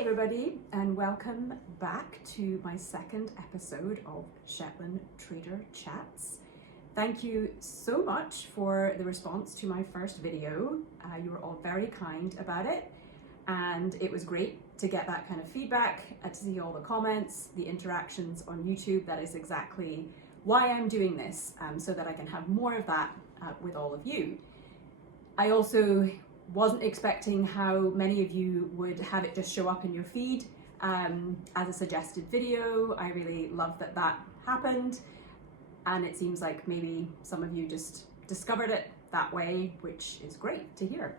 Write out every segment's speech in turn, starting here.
everybody, and welcome back to my second episode of Shetland Trader Chats. Thank you so much for the response to my first video. You were all very kind about it, and it was great to get that kind of feedback, to see all the comments, the interactions on YouTube. That is exactly why I'm doing this, so that I can have more of that with all of you. I also wasn't expecting how many of you would have it just show up in your feed as a suggested video. I really love that that happened, and it seems like maybe some of you just discovered it that way, which is great to hear.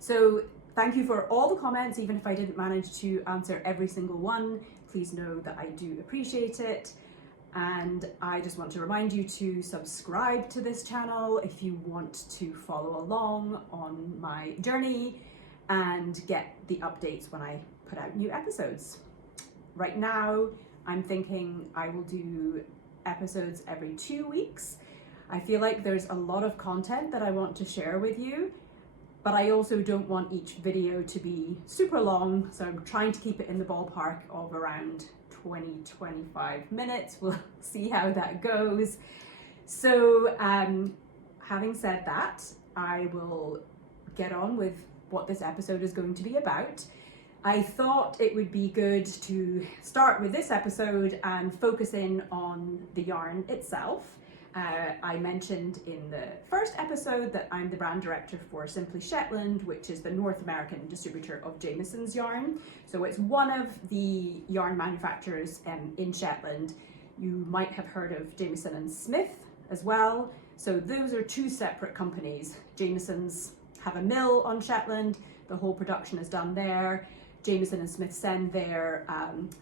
So thank you for all the comments. Even if I didn't manage to answer every single one, please know that I do appreciate it. And I just want to remind you to subscribe to this channel if you want to follow along on my journey and get the updates when I put out new episodes. Right now, I'm thinking I will do episodes every 2 weeks. I feel like there's a lot of content that I want to share with you, but I also don't want each video to be super long, so I'm trying to keep it in the ballpark of around 20-25 minutes. We'll see how that goes. So having said that, I will get on with what this episode is going to be about. I thought it would be good to start with this episode and focus in on the yarn itself. I mentioned in the first episode that I'm the brand director for Simply Shetland, which is the North American distributor of Jamieson's yarn. So it's one of the yarn manufacturers in Shetland. You might have heard of Jamieson and Smith as well. So those are two separate companies. Jamieson's have a mill on Shetland. The whole production is done there. Jamieson and Smith send their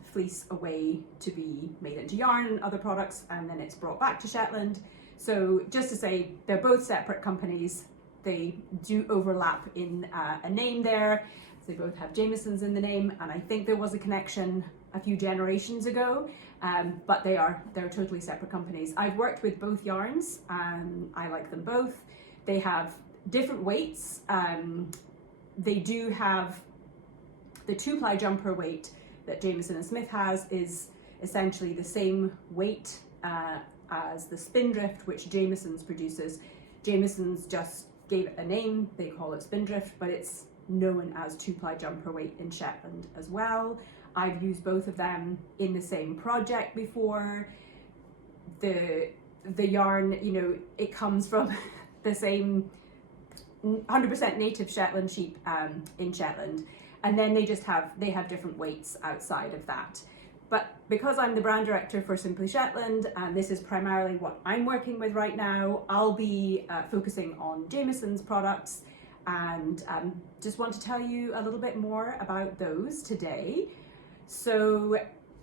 fleece away to be made into yarn and other products, and then it's brought back to Shetland. So just to say, they're both separate companies. They do overlap in a name there. They both have Jamieson's in the name, and I think there was a connection a few generations ago, but they're totally separate companies. I've worked with both yarns, and I like them both. They have different weights. They do have the 2-ply jumper weight that Jamieson and Smith has is essentially the same weight as the spindrift, which Jamieson's produces. Jamieson's just gave it a name, they call it spindrift, but it's known as 2-ply jumper weight in Shetland as well. I've used both of them in the same project before. The yarn, you know, it comes from the same 100% native Shetland sheep in Shetland. And then they have different weights outside of that. But because I'm the brand director for Simply Shetland, and this is primarily what I'm working with right now, I'll be focusing on Jamieson's products, and just want to tell you a little bit more about those today. So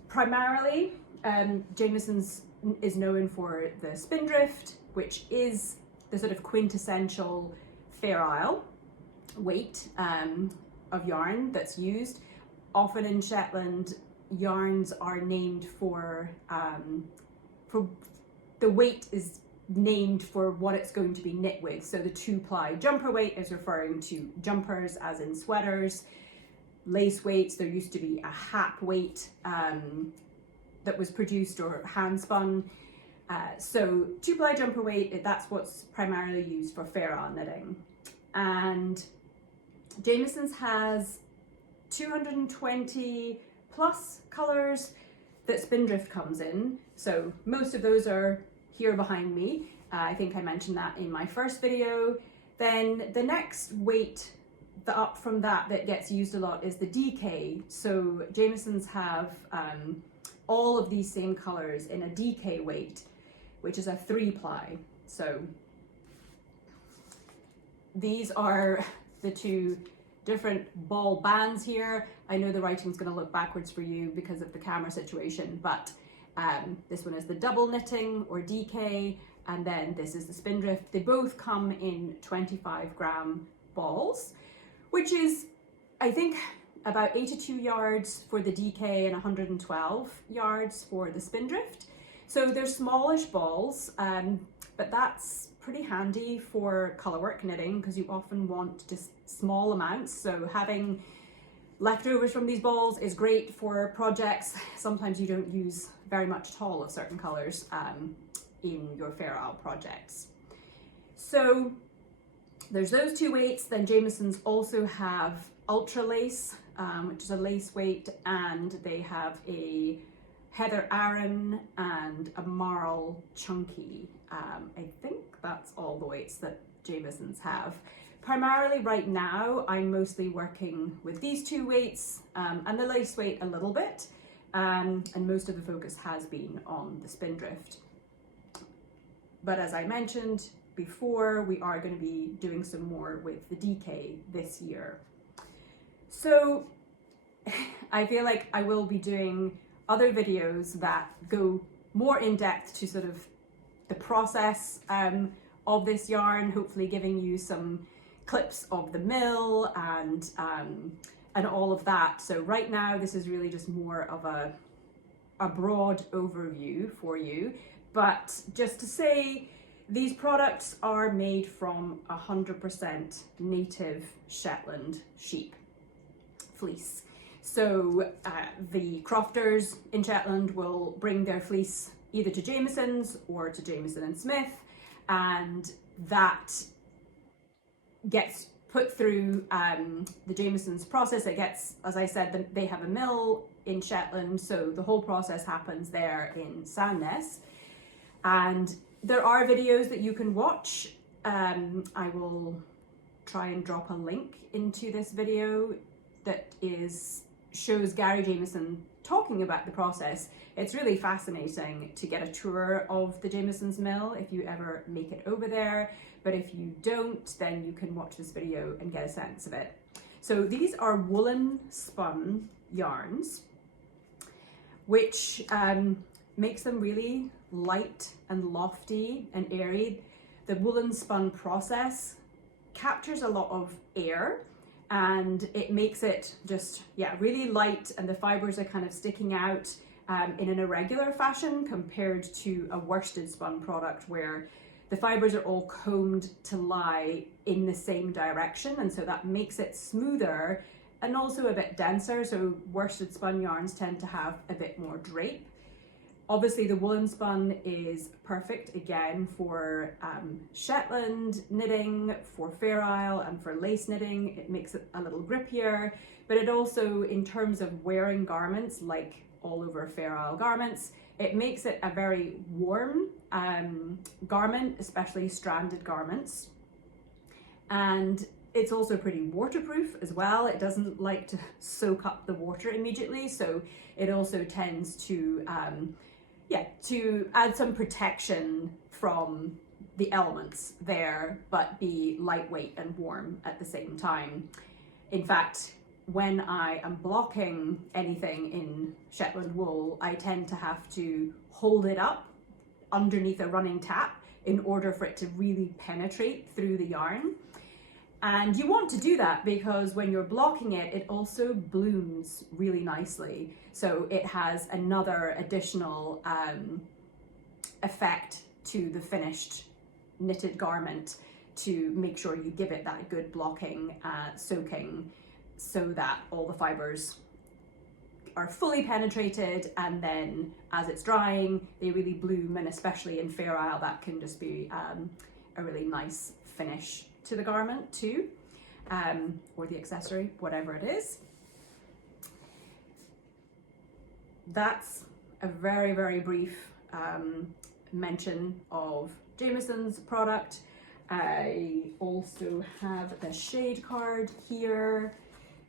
primarily, Jamieson's is known for the spindrift, which is the sort of quintessential Fair Isle weight of yarn that's used. Often in Shetland, yarns are named for the weight is named for what it's going to be knit with. So the 2-ply jumper weight is referring to jumpers, as in sweaters. Lace weights, there used to be a hap weight that was produced or hand spun. So 2-ply jumper weight, that's what's primarily used for Fair Isle knitting. And Jamieson's has 220 plus colours that spindrift comes in. So most of those are here behind me. I think I mentioned that in my first video. Then the next weight up from that gets used a lot is the DK. So Jamieson's have all of these same colours in a DK weight, which is a 3-ply. So these are the two different ball bands here. I know the writing's going to look backwards for you because of the camera situation, but this one is the double knitting or DK, and then this is the spindrift. They both come in 25-gram balls, which is, I think, about 82 yards for the DK and 112 yards for the spindrift. So they're smallish balls, but that's pretty handy for colourwork knitting because you often want just small amounts. So having leftovers from these balls is great for projects. Sometimes you don't use very much at all of certain colours in your Fair Isle projects. So there's those two weights. Then Jamieson's also have Ultra Lace, which is a lace weight, and they have a Heather Aran and a Marl Chunky. I think that's all the weights that Jamieson's have. Primarily right now, I'm mostly working with these two weights and the lace weight a little bit, and most of the focus has been on the Spindrift. But as I mentioned before, we are going to be doing some more with the DK this year. So I feel like I will be doing other videos that go more in depth to sort of the process of this yarn, hopefully giving you some clips of the mill and all of that. So right now this is really just more of a broad overview for you, but just to say, these products are made from 100% native Shetland sheep fleece. So the crofters in Shetland will bring their fleece either to Jamieson's or to Jamieson and Smith, and that gets put through the Jamieson's process. It gets, as I said, they have a mill in Shetland, so the whole process happens there in Sandnes. And there are videos that you can watch. I will try and drop a link into this video that shows Gary Jamieson talking about the process. It's really fascinating to get a tour of the Jamieson's mill if you ever make it over there. But if you don't, then you can watch this video and get a sense of it. So these are woolen spun yarns, which makes them really light and lofty and airy. The woolen spun process captures a lot of air, and it makes it just, yeah, really light, and the fibers are kind of sticking out in an irregular fashion compared to a worsted spun product where the fibers are all combed to lie in the same direction, and so that makes it smoother and also a bit denser. So worsted spun yarns tend to have a bit more drape. Obviously the woolen spun is perfect again for Shetland knitting, for Fair Isle, and for lace knitting. It makes it a little grippier, but it also, in terms of wearing garments, like all over Fair Isle garments, it makes it a very warm garment, especially stranded garments. And it's also pretty waterproof as well. It doesn't like to soak up the water immediately, so it also tends to to add some protection from the elements there, but be lightweight and warm at the same time. In fact, when I am blocking anything in Shetland wool, I tend to have to hold it up underneath a running tap in order for it to really penetrate through the yarn. And you want to do that because when you're blocking it, it also blooms really nicely. So it has another additional effect to the finished knitted garment to make sure you give it that good blocking, soaking, so that all the fibers are fully penetrated, and then as it's drying, they really bloom. And especially in Fair Isle, that can just be a really nice finish to the garment too, or the accessory, whatever it is. That's a very, very brief mention of Jamieson's product. I also have the shade card here.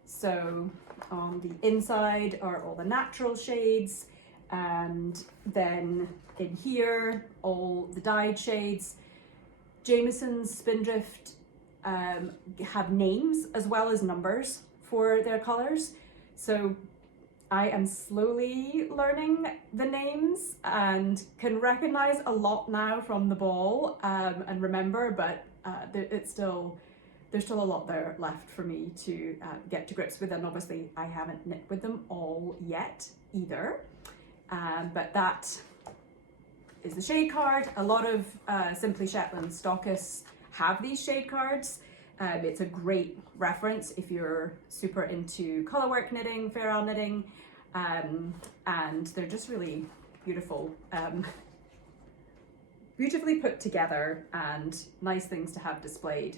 So on the inside are all the natural shades, and then in here, all the dyed shades. Jamieson's Spindrift have names as well as numbers for their colors. So I am slowly learning the names and can recognize a lot now from the ball and remember, but there's still a lot there left for me to get to grips with, and obviously I haven't knit with them all yet either. But that is the shade card. A lot of Simply Shetland stockists have these shade cards, It's a great reference if you're super into colorwork knitting, fair isle knitting, and they're just really beautiful, beautifully put together and nice things to have displayed.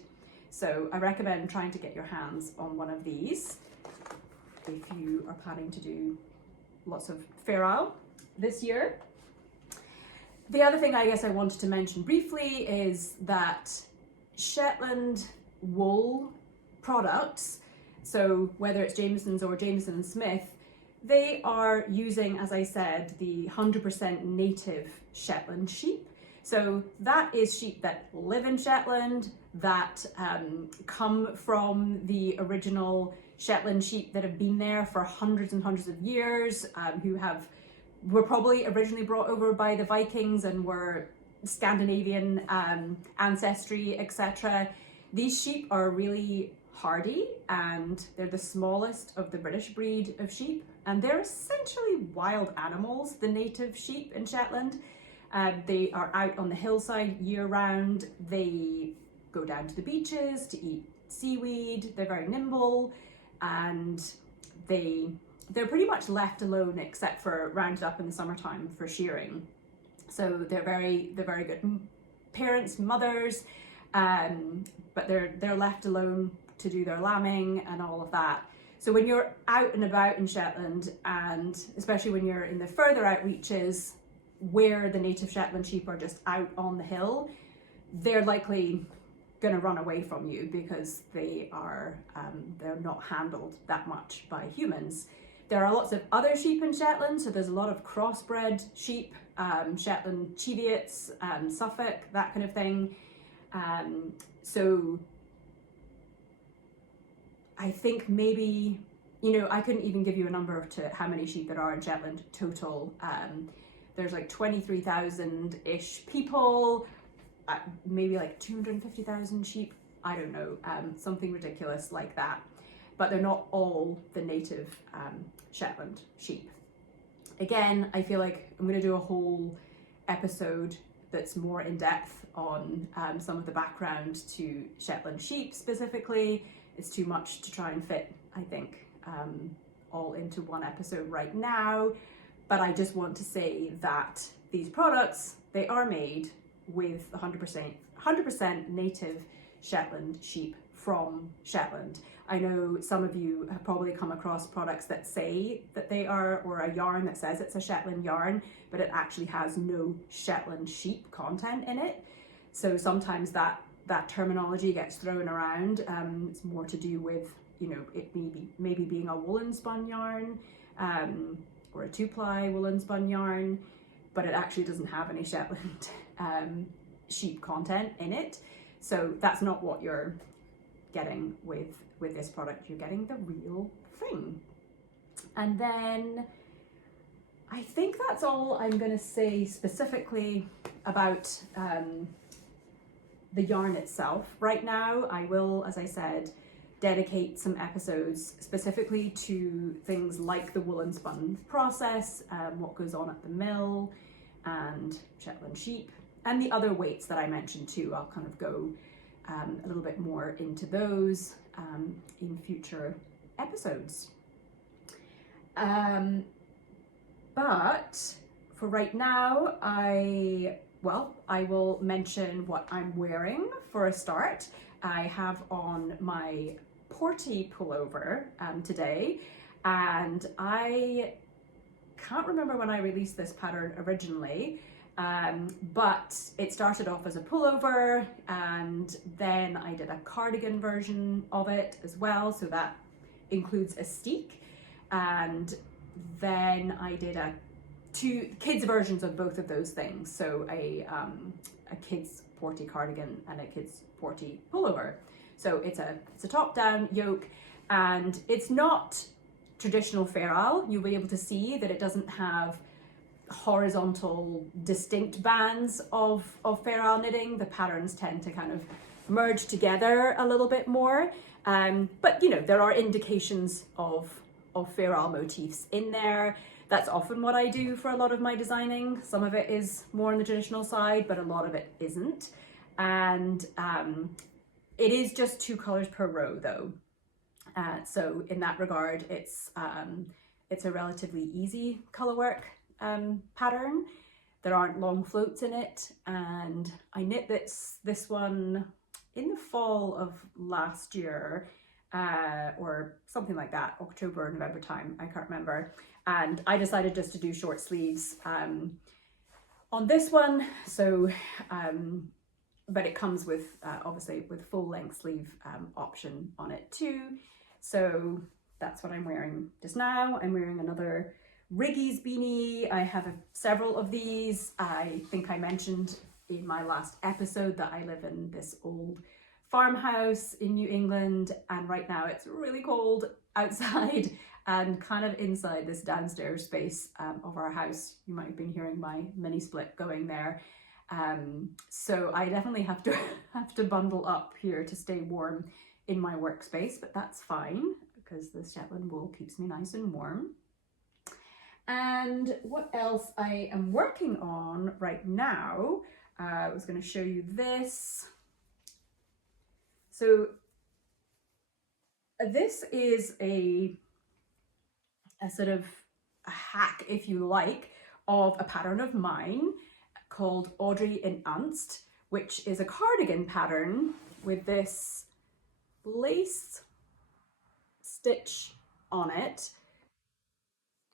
So I recommend trying to get your hands on one of these if you are planning to do lots of fair isle this year. The other thing I guess I wanted to mention briefly is that Shetland wool products, so whether it's Jamieson's or Jamieson and Smith, they are using, as I said, the 100% native Shetland sheep. So that is sheep that live in Shetland, that come from the original Shetland sheep that have been there for hundreds and hundreds of years, who were probably originally brought over by the Vikings and were Scandinavian ancestry, etc. These sheep are really hardy, and they're the smallest of the British breed of sheep, and they're essentially wild animals, the native sheep in Shetland. They are out on the hillside year round. They go down to the beaches to eat seaweed. They're very nimble, and they're pretty much left alone except for rounded up in the summertime for shearing. So they're very good parents, mothers, but they're left alone to do their lambing and all of that. So when you're out and about in Shetland, and especially when you're in the further out reaches where the native Shetland sheep are just out on the hill, they're likely going to run away from you because they're not handled that much by humans. There are lots of other sheep in Shetland, so there's a lot of crossbred sheep, Shetland Cheviots, Suffolk, that kind of thing. So I think maybe, I couldn't even give you a number to how many sheep there are in Shetland total. There's like 23,000-ish people, maybe like 250,000 sheep, I don't know, something ridiculous like that. But they're not all the native Shetland sheep. Again, I feel like I'm going to do a whole episode that's more in depth on some of the background to Shetland sheep specifically. It's too much to try and fit, I think, all into one episode right now. But I just want to say that these products, they are made with 100% native Shetland sheep from Shetland. I know some of you have probably come across products that say that they are, or a yarn that says it's a Shetland yarn, but it actually has no Shetland sheep content in it. So sometimes that terminology gets thrown around. It's more to do with, it maybe being a woolen spun yarn, or a 2-ply woolen spun yarn, but it actually doesn't have any Shetland sheep content in it. So that's not what you're getting with this product. You're getting the real thing. And then I think that's all I'm going to say specifically about the yarn itself right now. I will, as I said, dedicate some episodes specifically to things like the woolen spun process, what goes on at the mill, and Shetland sheep, and the other weights that I mentioned too. I'll kind of go a little bit more into those in future episodes. But for right now, I will mention what I'm wearing for a start. I have on my Porty pullover today, and I can't remember when I released this pattern originally, but it started off as a pullover, and then I did a cardigan version of it as well, so that includes a steek, and then I did two kids versions of both of those things, so a kids Porty cardigan and a kids Porty pullover. So it's a top down yoke, and it's not traditional fair isle. You'll be able to see that it doesn't have horizontal distinct bands of fair isle knitting. The patterns tend to kind of merge together a little bit more, but there are indications of fair isle motifs in there. That's often what I do for a lot of my designing. Some of it is more on the traditional side, but a lot of it isn't. And It is just 2 colors per row though. So in that regard, it's a relatively easy color work pattern. There aren't long floats in it, and I knit this one in the fall of last year, or something like that, October or November time, I can't remember. And I decided just to do short sleeves on this one. So, but it comes with obviously with full length sleeve option on it too. So that's what I'm wearing just now. I'm wearing another Riggy's beanie. I have several of these. I think I mentioned in my last episode that I live in this old farmhouse in New England, and right now it's really cold outside and kind of inside this downstairs space of our house. You might have been hearing my mini split going there. So I definitely have to bundle up here to stay warm in my workspace, but that's fine because the Shetland wool keeps me nice and warm. And what else I am working on right now, I was going to show you this. So this is a sort of a hack, if you like, of a pattern of mine called Audrey In Unst, which is a cardigan pattern with this lace stitch on it.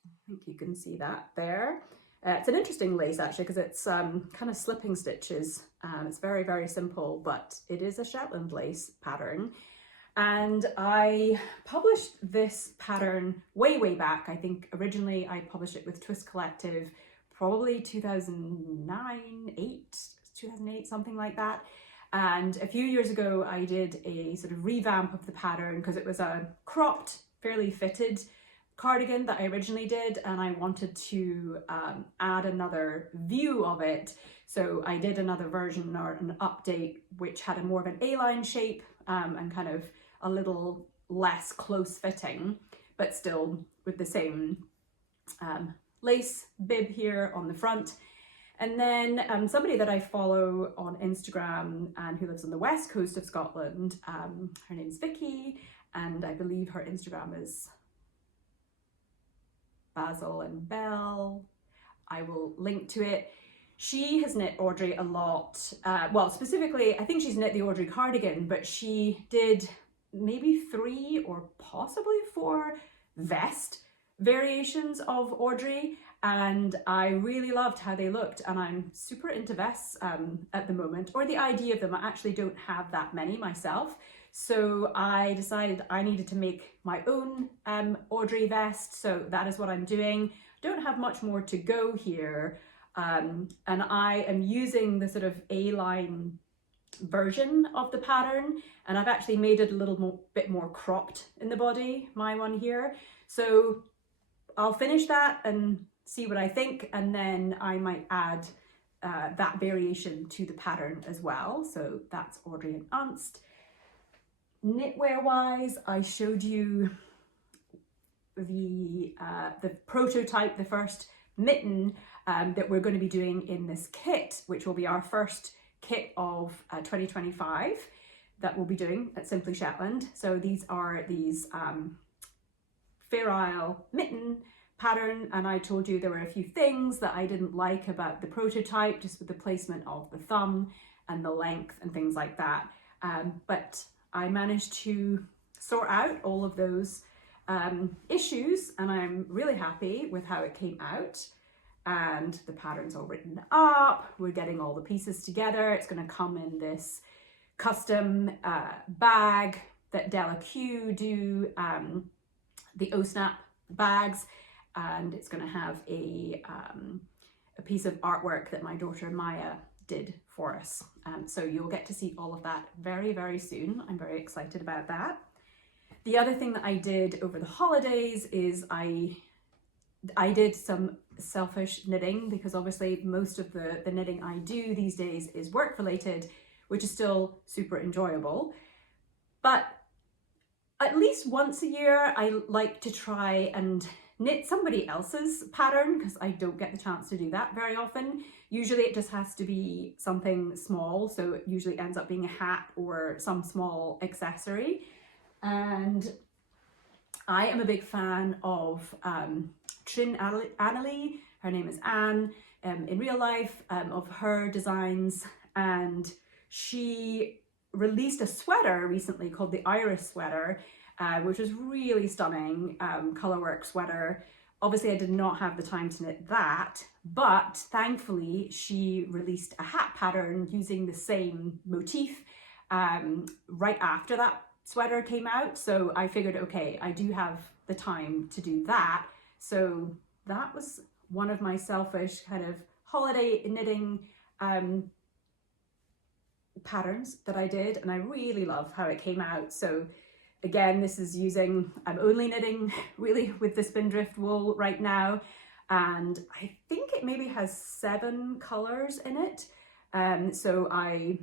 I think you can see that there. It's an interesting lace actually, because it's kind of slipping stitches. It's very, very simple, but it is a Shetland lace pattern. And I published this pattern way, way back. I think originally I published it with Twist Collective, probably 2008, something like that. And a few years ago, I did a sort of revamp of the pattern because it was a cropped, fairly fitted cardigan that I originally did, and I wanted to add another view of it. So I did another version or an update which had a more of an A-line shape and kind of a little less close fitting, but still with the same lace bib here on the front. And then somebody that I follow on Instagram and who lives on the west coast of Scotland, her name's Vicky, and I believe her Instagram is Basil and Bell. I will link to it. She has knit Audrey a lot. Well, specifically, I think she's knit the Audrey cardigan, but she did maybe 3 or possibly 4 vest variations of Audrey, and I really loved how they looked, and I'm super into vests at the moment, or the idea of them. I actually don't have that many myself, so I decided I needed to make my own Audrey vest, so that is what I'm doing. Don't have much more to go here, and I am using the sort of A-line version of the pattern, and I've actually made it a little bit more cropped in the body, my one here. So I'll finish that and see what I think, and then I might add that variation to the pattern as well. So that's Audrey In Unst. Knitwear wise, I showed you the prototype, the first mitten that we're going to be doing in this kit, which will be our first kit of 2025 that we'll be doing at Simply Shetland. So these are these Fair Isle mitten pattern, and I told you there were a few things that I didn't like about the prototype, just with the placement of the thumb and the length and things like that. But I managed to sort out all of those issues, and I'm really happy with how it came out. And the pattern's all written up. We're getting all the pieces together. It's going to come in this custom bag that Della Q do, the O-Snap bags, and it's going to have a piece of artwork that my daughter Maya did for us. So you'll get to see all of that very, very soon. I'm very excited about that. The other thing that I did over the holidays is I did some selfish knitting, because obviously most of the knitting I do these days is work related, which is still super enjoyable. But at least once a year, I like to try and knit somebody else's pattern, because I don't get the chance to do that very often. Usually it just has to be something small, so it usually ends up being a hat or some small accessory. And I am a big fan of Trin Annalie. Her name is Anne in real life, of her designs, and she released a sweater recently called the Iris sweater, which was really stunning colorwork sweater. Obviously I did not have the time to knit that, but thankfully she released a hat pattern using the same motif right after that sweater came out. So I figured, okay, I do have the time to do that. So that was one of my selfish kind of holiday knitting patterns that I did, and I really love how it came out. So again, this is using, I'm only knitting really with the Spindrift wool right now, and I think it maybe has 7 colors in it. So I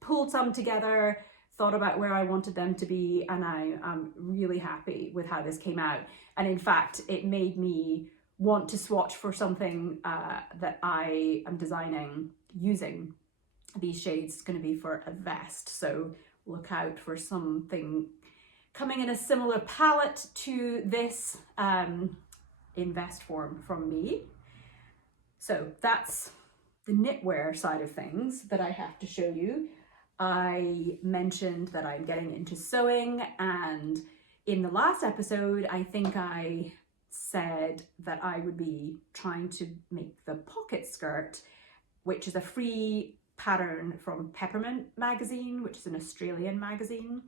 pulled some together, thought about where I wanted them to be, and I am really happy with how this came out. And in fact, it made me want to swatch for something that I am designing using these shades. It's going to be for a vest, so look out for something coming in a similar palette to this in vest form from me. So that's the knitwear side of things that I have to show you. I mentioned that I'm getting into sewing, and in the last episode I think I said that I would be trying to make the pocket skirt, which is a free pattern from Peppermint magazine, which is an Australian magazine,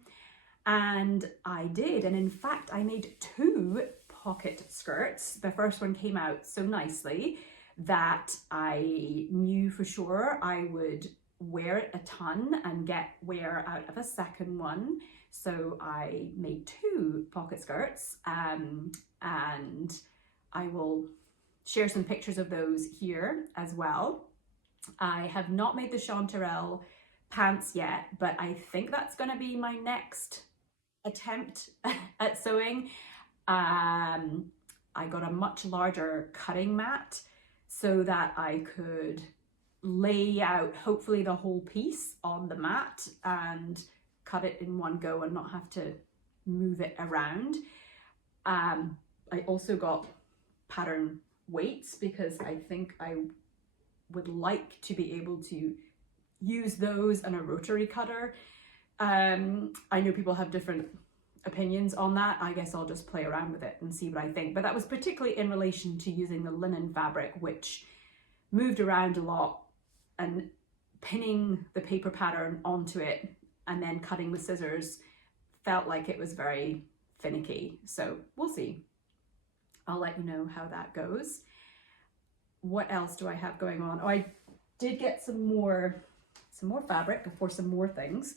and I did, and in fact I made 2 pocket skirts. The first one came out so nicely that I knew for sure I would wear it a ton and get wear out of a second one. So I made 2 pocket skirts, and I will share some pictures of those here as well. I have not made the chanterelle pants yet, but I think that's going to be my next attempt at sewing. I got a much larger cutting mat so that I could lay out hopefully the whole piece on the mat and cut it in one go and not have to move it around. I also got pattern weights because I think I would like to be able to use those and a rotary cutter. I know people have different opinions on that. I guess I'll just play around with it and see what I think. But that was particularly in relation to using the linen fabric, which moved around a lot, and pinning the paper pattern onto it and then cutting with scissors felt like it was very finicky. So we'll see. I'll let you know how that goes. What else do I have going on? Oh, I did get some more fabric for some more things.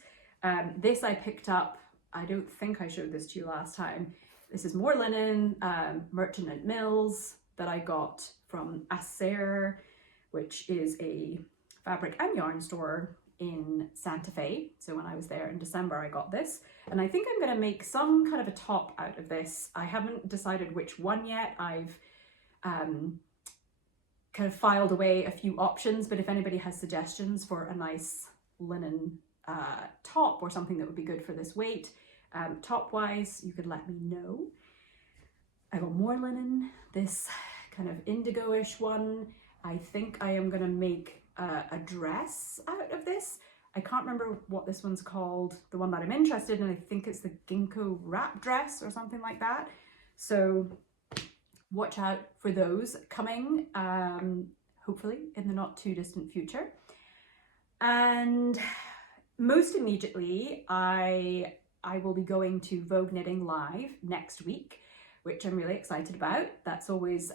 This I picked up, I don't think I showed this to you last time. This is more linen, Merchant and Mills, that I got from Acer, which is a fabric and yarn store in Santa Fe. So when I was there in December, I got this, and I think I'm going to make some kind of a top out of this. I haven't decided which one yet. I've kind of filed away a few options, but if anybody has suggestions for a nice linen top or something that would be good for this weight, top wise, you could let me know. I got more linen, this kind of indigo-ish one. I think I am going to make a dress out of this. I can't remember what this one's called, the one that I'm interested in. I think it's the ginkgo wrap dress or something like that. So watch out for those coming, hopefully in the not too distant future. And most immediately, I will be going to Vogue Knitting Live next week, which I'm really excited about. That's always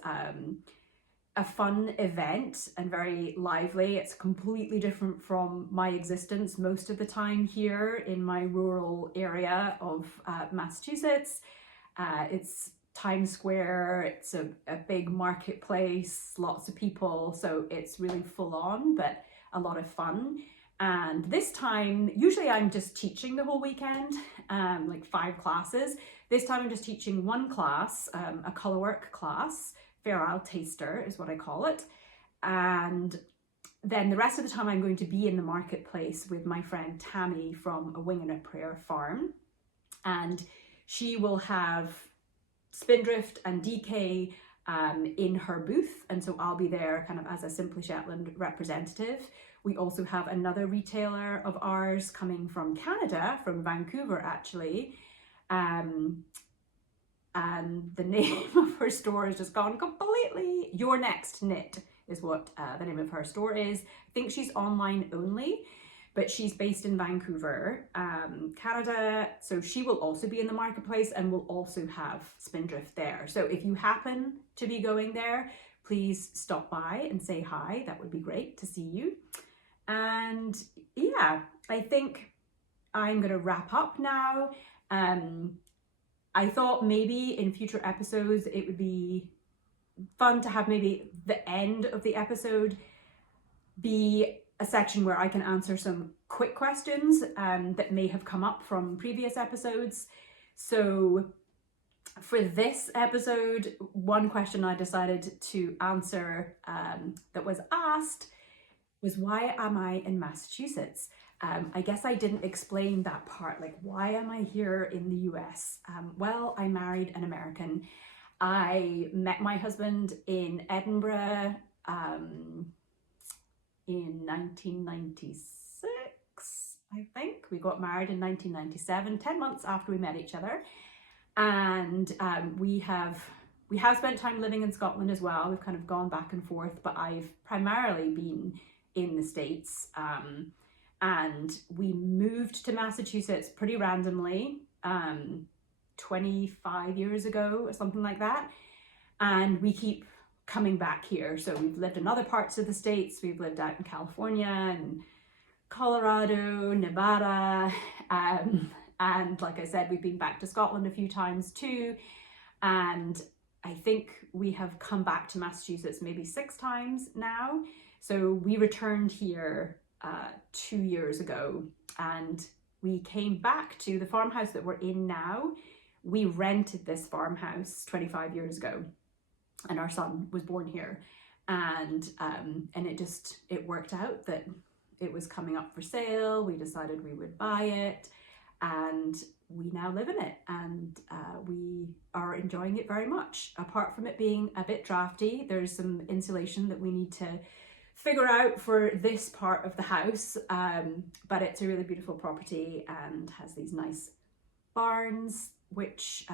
a fun event and very lively. It's completely different from my existence most of the time here in my rural area of Massachusetts. It's Times Square, it's a big marketplace, lots of people, so it's really full on, but a lot of fun. And this time, usually I'm just teaching the whole weekend, like 5 classes. This time I'm just teaching one class, a colourwork class. Fair Isle Taster is what I call it. And then the rest of the time I'm going to be in the marketplace with my friend Tammy from A Wing and a Prayer farm. And she will have Spindrift and DK in her booth, and so I'll be there kind of as a Simply Shetland representative. We also have another retailer of ours coming from Canada, from Vancouver actually, and the name of her store has just gone completely. Your Next Knit is what the name of her store is. I think she's online only, but she's based in Vancouver, Canada. So she will also be in the marketplace and will also have Spindrift there. So if you happen to be going there, please stop by and say hi. That would be great to see you. And yeah, I think I'm gonna wrap up now. I thought maybe in future episodes, it would be fun to have maybe the end of the episode be a section where I can answer some quick questions that may have come up from previous episodes. So for this episode, one question I decided to answer that was asked was, why am I in Massachusetts? I guess I didn't explain that part, like why am I here in the US? Well, I married an American. I met my husband in Edinburgh in 1996, I think. We got married in 1997, 10 months after we met each other. And we have spent time living in Scotland as well. We've kind of gone back and forth, but I've primarily been in the States. And we moved to Massachusetts pretty randomly 25 years ago or something like that. And we keep coming back here. So we've lived in other parts of the States. We've lived out in California and Colorado, Nevada. And like I said, we've been back to Scotland a few times too. And I think we have come back to Massachusetts maybe 6 times now. So we returned here 2 years ago, and we came back to the farmhouse that we're in now. We rented this farmhouse 25 years ago, and our son was born here. And it worked out that it was coming up for sale. We decided we would buy it, and we now live in it, and we are enjoying it very much. Apart from it being a bit drafty, there's some insulation that we need to figure out for this part of the house, but it's a really beautiful property and has these nice barns, which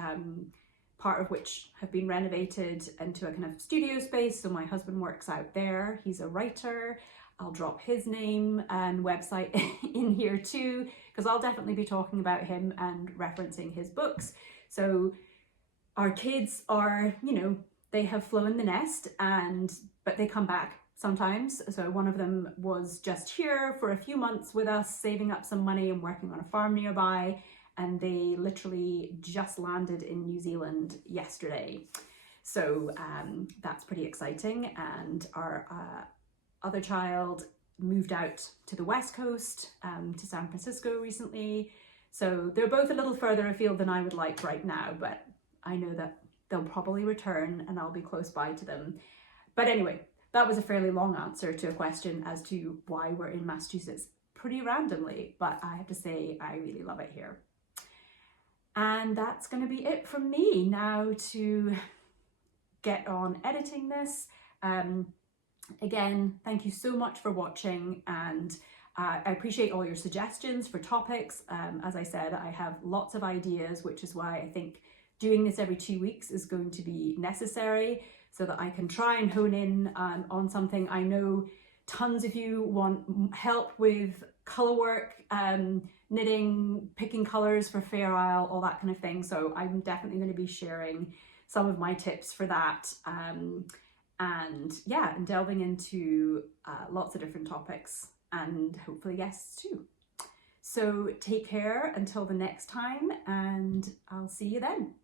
part of which have been renovated into a kind of studio space. So my husband works out there. He's a writer. I'll drop his name and website in here too, because I'll definitely be talking about him and referencing his books. So our kids are, you know, they have flown the nest, but they come back sometimes. So one of them was just here for a few months with us, saving up some money and working on a farm nearby. And they literally just landed in New Zealand yesterday. So that's pretty exciting. And our other child moved out to the West Coast, to San Francisco recently. So they're both a little further afield than I would like right now, but I know that they'll probably return and I'll be close by to them. But anyway, that was a fairly long answer to a question as to why we're in Massachusetts pretty randomly, but I have to say I really love it here. And that's going to be it from me now to get on editing this. Again, thank you so much for watching, and I appreciate all your suggestions for topics. As I said, I have lots of ideas, which is why I think doing this every 2 weeks is going to be necessary, so that I can try and hone in on something. I know tons of you want help with colour work, knitting, picking colours for Fair Isle, all that kind of thing. So I'm definitely going to be sharing some of my tips for that. And yeah, and delving into lots of different topics, and hopefully guests too. So take care until the next time, and I'll see you then.